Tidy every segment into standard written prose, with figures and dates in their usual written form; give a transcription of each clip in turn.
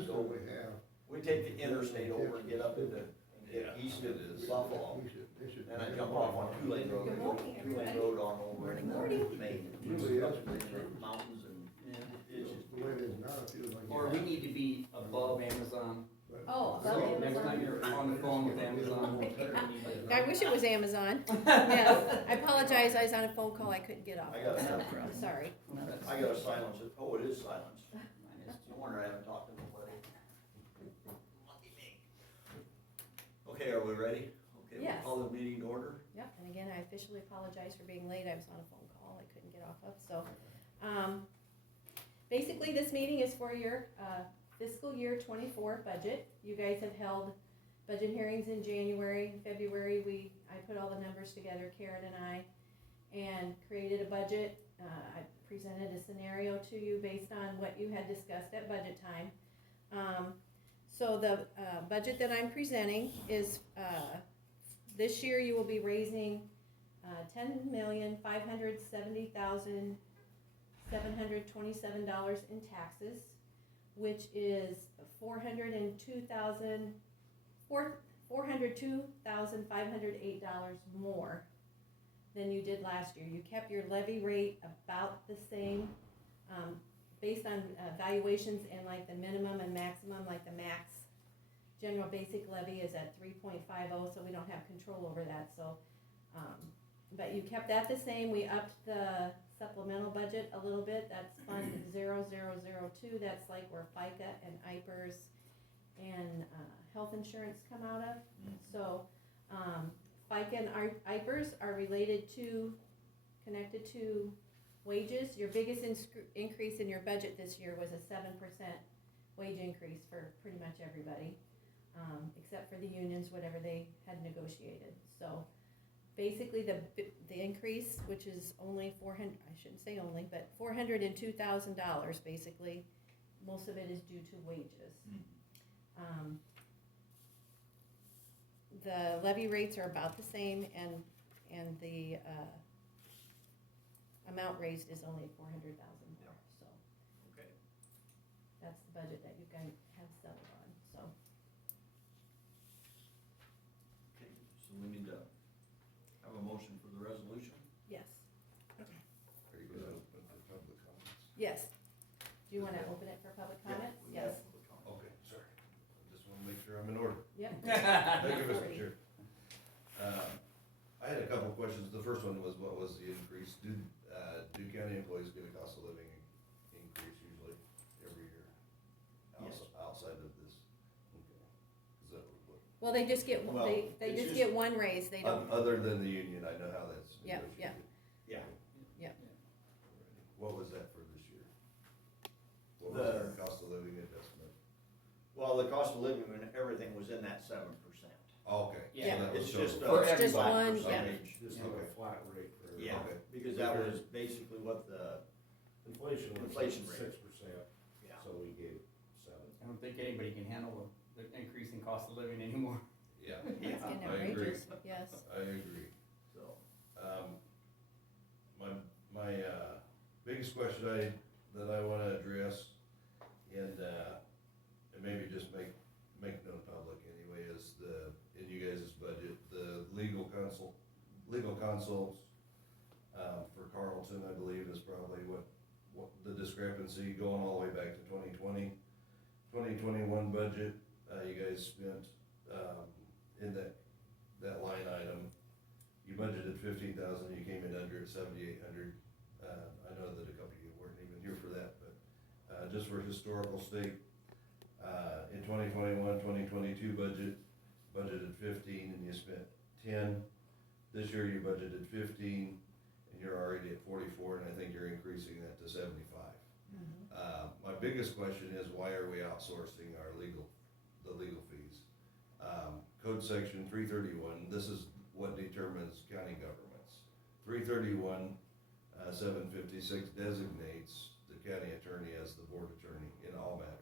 system go, we have. we take the interstate over and get up into, and get Yeah, east it of is. Buffalo. They should. Then I jump off on two-lane road, Good and go morning, two-lane everybody. road on over in Maine. Usually Up that's- in the mountains and it's just, The way it is now, it feels like. Or we need to be above Amazon. Oh, So above next Amazon. time you're on the phone with Amazon. I wish it was Amazon. Yes, I apologize, I was on a phone call, I couldn't get off. I got it. I'm sorry. I gotta silence it, oh, it is silenced. No wonder I haven't talked to nobody. Lucky me. Okay, are we ready? Okay, Yes. we'll call the meeting to order. Yep, and again, I officially apologize for being late, I was on a phone call I couldn't get off of, so. Basically, this meeting is for your fiscal year '24 budget. You guys have held budget hearings in January, February, I put all the numbers together, Karen and I, and created a budget. I presented a scenario to you based on what you had discussed at budget time. So the budget that I'm presenting is, this year you will be raising $10,570,727 in taxes, which is $402,508 more than you did last year. You kept your levy rate about the same, based on valuations and like the minimum and maximum, like the max general basic levy is at 3.50, so we don't have control over that, so, but you kept that the same. We upped the supplemental budget a little bit, that's Fund 0002, that's like where FICA and IPERS and health insurance come out of. So, FICA and IPERS are connected to wages. Your biggest increase in your budget this year was a 7% wage increase for pretty much everybody, except for the unions, whatever they had negotiated. So basically the increase, which is only I shouldn't say only, but $402,000 basically, most of it is due to wages. The levy rates are about the same, and the amount raised is only $400,000 more, so. Okay. That's the budget that you guys have settled on, so. Okay, so we need to have a motion for the resolution. Yes. Are you gonna open for public comments? Yes. Do you wanna open it for public comments? We have Yes. public comment. Okay, sorry. I just wanna make sure I'm in order. Yep. Thank you, Mr. Chair. I had a couple of questions. The first one was, what was the increase? Do county employees get a cost of living increase usually every year? Yes. Outside of this? Okay. Is that what? Well, they just get, Well, they it's just just- get one raise, they don't, Other than the union, I know how that's Yeah, negotiated. Yeah. What was that for this year? What was The- our cost of living adjustment? Well, the cost of living and everything was in that 7%. Okay. so Yeah. that was It's total. just For a just flat one, yeah. percentage. Just Yeah. like a flat rate for. Yeah, Okay. because that was basically what the, Inflation was Inflation rate. 6%, yeah. so we gave 7. I don't think anybody can handle the increase in cost of living anymore. Yeah, it's getting I agree. outrageous, yes. I agree. So, My biggest question that I wanna address, and maybe just make known public anyway, is in you guys' budget, the legal consults, for Carlton, I believe, is probably what the discrepancy going all the way back to 2020. 2021 budget, you guys spent, in that line item, you budgeted 15,000, you came in under at 7,800. I know that a couple of you weren't even here for that, but, just for historical sake, in 2021, 2022 budgeted 15 and you spent 10. This year you budgeted 15 and you're already at 44, and I think you're increasing that to 75. My biggest question is, why are we outsourcing the legal fees? Code section 331, this is what determines county governments. 331, 756 designates the county attorney as the board attorney in all matters.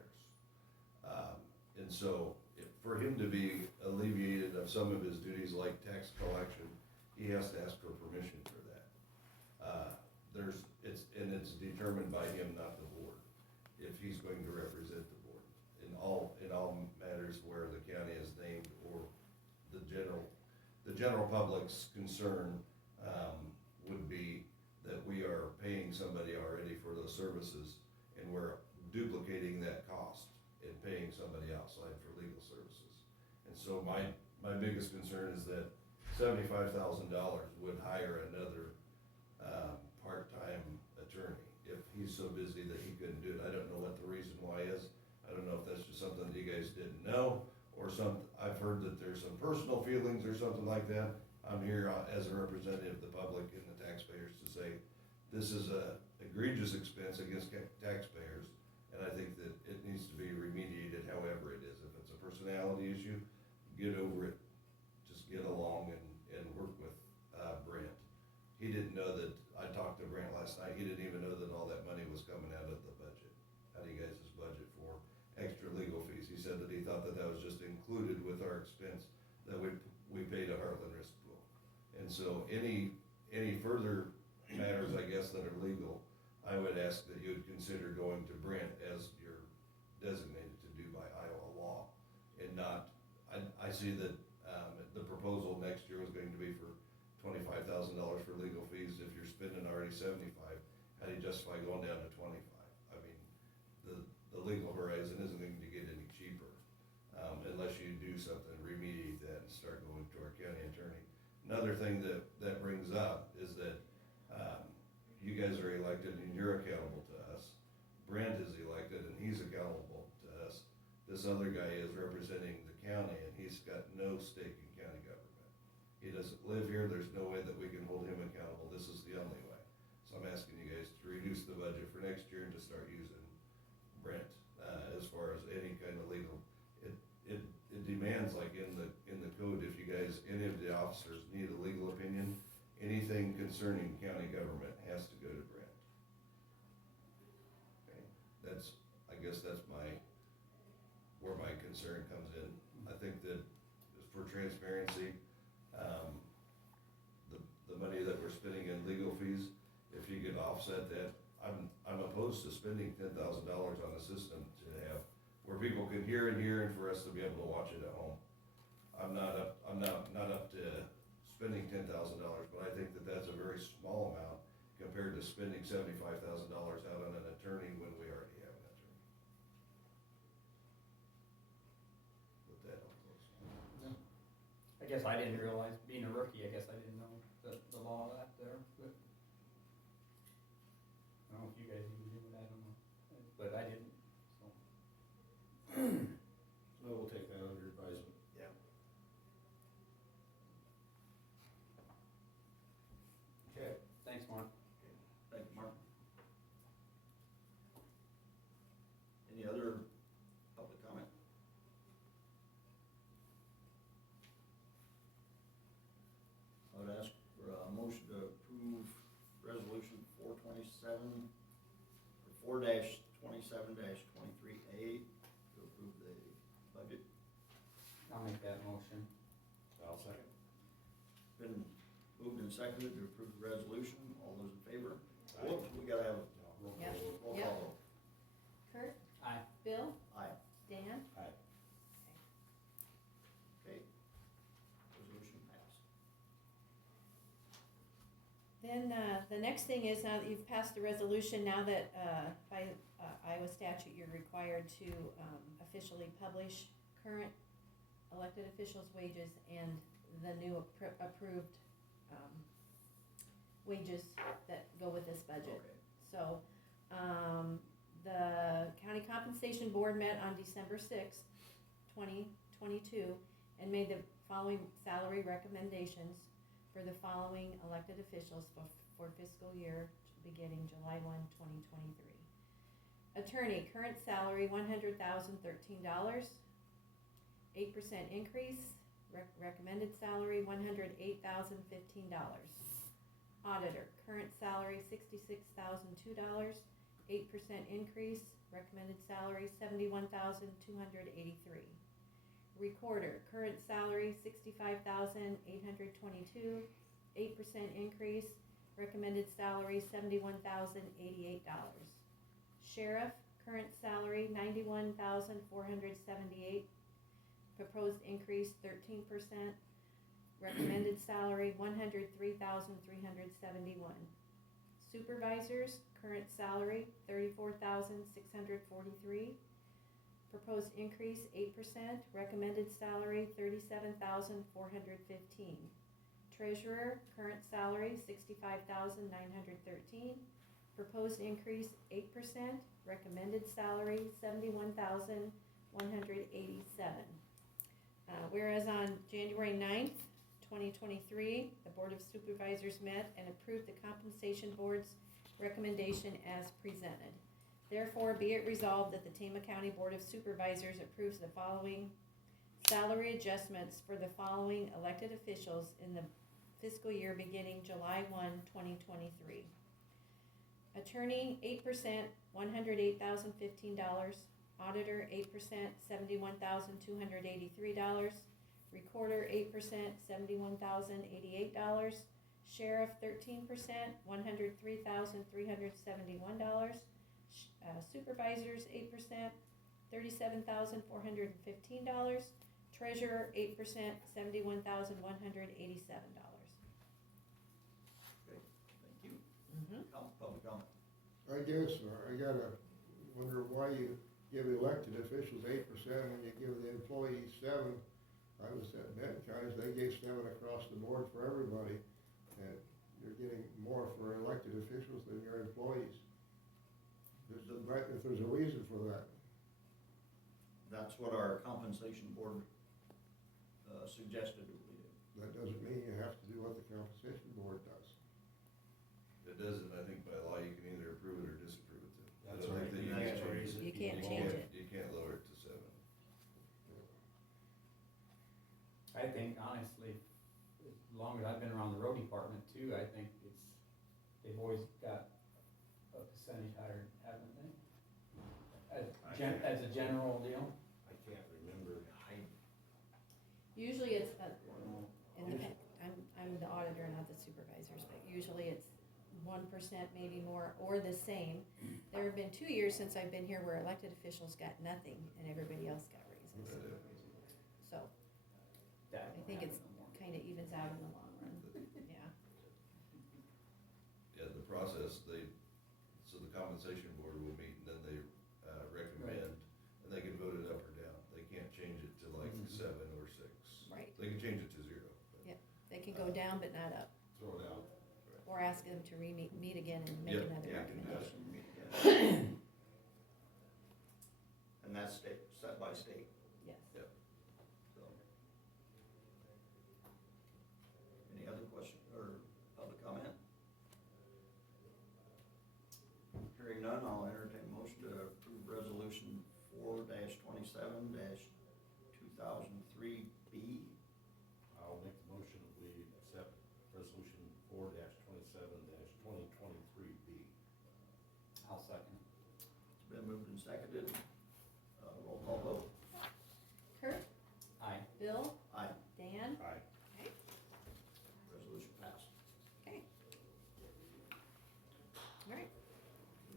And so, for him to be alleviated of some of his duties like tax collection, he has to ask for permission for that. It's determined by him, not the board, if he's going to represent the board in all general public's concern, would be that we are paying somebody already for those services, and we're duplicating that cost and paying somebody outside for legal services. And so my biggest concern is that $75,000 would hire another, part-time attorney if he's so busy that he couldn't do it. I don't know what the reason why is. I don't know if that's just something that you guys didn't know, or I've heard that there's some personal feelings or something like that. I'm here as a representative of the public and the taxpayers to say, this is a egregious expense against taxpayers, and I think that it needs to be remediated however it is. If it's a personality issue, get over it, just get along and work with, Brent. He didn't know that, I talked to Brent last night, he didn't even know that all that money was coming out of the budget, out of you guys' budget for extra legal fees. He said that he thought that that was just included with our expense that we pay to Heartland Risk Pool. And so any further matters, I guess, that are legal, I would ask that you would consider going to Brent as you're designated to do by Iowa law, and not, I see that, the proposal next year was going to be for $25,000 for legal fees. If you're spending already 75, how do you justify going down to 25? I mean, the legal horizon isn't going to get any cheaper, unless you do something, remediate that and start going to our county attorney. Another thing that brings up is that, you guys are elected and you're accountable to us. Brent is elected and he's accountable to us. This other guy is representing the county and he's got no stake in county government. He doesn't live here, there's no way that we can hold him accountable, this is the only way. So I'm asking you guys to reduce the budget for next year and to start using Brent, as far as any kind of legal. It demands, like in the code, if you guys, any of the officers need a legal opinion, anything concerning county government has to go to Brent. Okay, I guess that's where my concern comes in. I think that for transparency, the money that we're spending in legal fees, if you could offset that, I'm opposed to spending $10,000 on a system to have, where people can hear and hear, and for us to be able to watch it at home. I'm not up to spending $10,000, but I think that that's a very small amount compared to spending $75,000 out on an attorney when we already have an attorney. With that, I'll close. I guess I didn't realize, being a rookie, I guess I didn't know the law of that there, but I don't know if you guys even knew it, I don't know, but I didn't, so. Well, we'll take that under advisement. Yeah. Okay. Thanks, Mark. Thank you, Mark. Any other public comment? I would ask for a motion to approve resolution 427, or 4-27-23A, to approve the budget. I'll make that motion. I'll second. Been moved and seconded to approve the resolution. All those in favor? Aye. Whoops, we gotta have a Roll Yep. call. roll Yep. call vote. Kurt, Aye. Bill, Aye. Dan, Aye. Okay. Resolution passed. Then, the next thing is, now that you've passed the resolution, now that, by Iowa statute, you're required to, officially publish current elected officials' wages and the new approved, wages that go with this budget. Okay. So, the county compensation board met on December 6th, 2022, and made the following salary recommendations for the following elected officials for fiscal year beginning July 1, 2023. Attorney, current salary $100,013, 8% increase, recommended salary $108,015. Auditor, current salary $66,002, 8% increase, recommended salary $71,283. Recorder, current salary $65,822, 8% increase, recommended salary $71,088. Sheriff, current salary $91,478, proposed increase 13%, recommended salary $103,371. Supervisors, current salary $34,643. Proposed increase 8%, recommended salary $37,415. Treasurer, current salary $65,913. Proposed increase 8%, recommended salary $71,187. Whereas on January 9th, 2023, the Board of Supervisors met and approved the Compensation Board's recommendation as presented. Therefore, be it resolved that the Tama County Board of Supervisors approves the following salary adjustments for the following elected officials in the fiscal year beginning July 1, 2023. Attorney, 8%, $108,015. Auditor, 8%, $71,283. Recorder, 8%, $71,088. Sheriff, 13%, $103,371. Supervisors, 8%, $37,415. Treasurer, 8%, $71,187. Okay, thank you. Public comment. I guess, I gotta wonder why you give elected officials 8% when you give the employees 7%. I was at Benton County, they gave 7% across the board for everybody, and you're getting more for elected officials than your employees. If there's a reason for that. That's what our compensation board suggested we do. That doesn't mean you have to do what the compensation board does. It doesn't, I think by law, you can either approve it or disapprove it. I That's don't right. think that You can can't change raise it. You can't You change can't- it. You can't lower it to 7. I think honestly, as long as I've been around the road department too, I think they've always got a percentage higher, haven't they? As a general deal? I can't remember. Usually it's, I'm the auditor, not the supervisors, but usually it's 1% maybe more, or the same. There have been 2 years since I've been here where elected officials got nothing and everybody else got raises. So, That I think it's kinda evens out in the long run, yeah. Yeah, the process, so the compensation board will meet and then they recommend, and they can vote it up or down. They can't change it to like 7 or 6. Right. They can change it to 0. but- They can go down but not up, Throw it out. or ask them to meet again and make Yep, another yeah, recommendation. And that's set by state, Yes. so. Any other question or public comment? Hearing none, I'll entertain a motion to approve resolution 4-27-2003B. I'll make the motion that we accept resolution 4-27-2023B. I'll second. It's been moved and seconded. Roll call vote. Kurt, Aye. Bill, Aye. Dan, Aye. Resolution passed. okay. All right,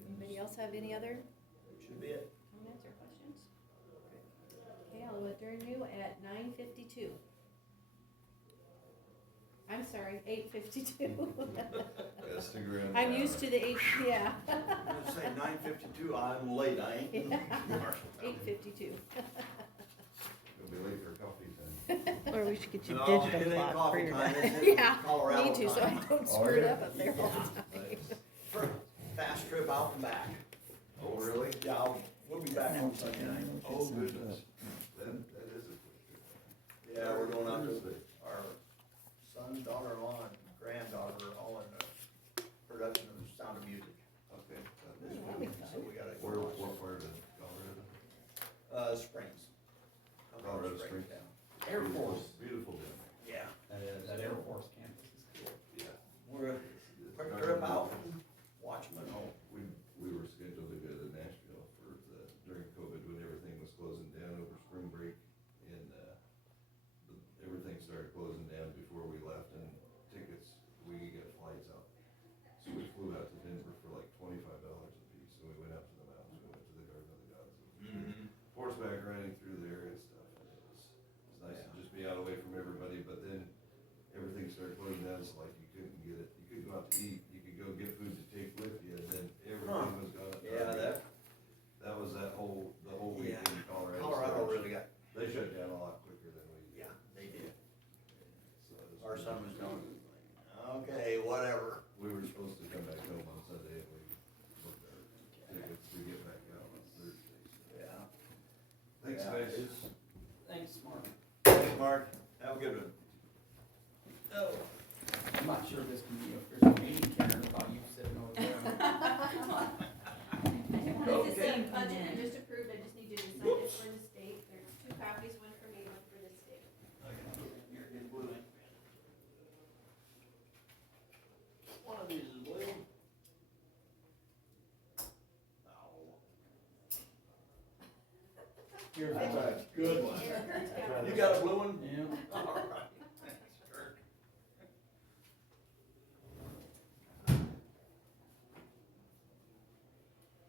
anybody else have any other That should be it. comments or questions? Okay, I'll adjourn you at 9:52. I'm sorry, 8:52. Yeah, stick around. I'm used to the 8, yeah. I'm gonna say 9:52, I'm late, I ain't. Yeah. 8:52. You'll be late for coffee time. Or we should get you No, digital it ain't clock for coffee your time, day. it's Yeah, Colorado need to, so I time. don't Oh, screw it yeah? up there all the time. For a fast trip out and back. Oh, really? Yeah, we'll be back on Sunday night. Oh, goodness. That is a quick trip. Yeah, we're going out to our son, daughter-in-law, and granddaughter are all in a production of Sound of Music. Okay. that'll be fun. So we gotta. Where part of Colorado? Springs. Colorado Springs. yeah. Air Force. Beautiful down Yeah, That Air Force campus is cool. there. Yeah. we're a quick trip out and watch them at home. We were scheduled to go to Nashville during COVID when everything was closing down over spring break. And, everything started closing down before we left and tickets, we could get flights out. So we flew out to Denver for like $25 a piece and we went out to the mountains, we went to the Garden of the Gods. Horseback riding through there and stuff. And it was nice to just be out away from everybody, but then this, like you couldn't get it, you couldn't go out to eat, you could go get food to take with you, and then everything was gone. Yeah, That was the whole week Yeah. in Colorado. Colorado really got, They shut down a lot quicker than we did. yeah, they did. So it was- Our son was going, okay, whatever. We were supposed to come back home on Sunday, and we booked our tickets to get back out on Thursday. So. Yeah. Thanks, Yeah, guys. it's- Thanks, Mark. Thanks, Mark. Have a good one. Oh. I'm not sure this can be official meeting, Karen, about you sitting over there. This is the budget you just approved, I just need you to sign it for the state, there's 2 copies, one for me, one for the state. Here, get blue ink. One of these is blue. Oh. Here's That's one. a good one. Here, Kurt's got You got a blue one? Yeah. All right. Thanks, Kirk.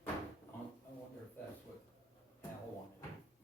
I wonder if that's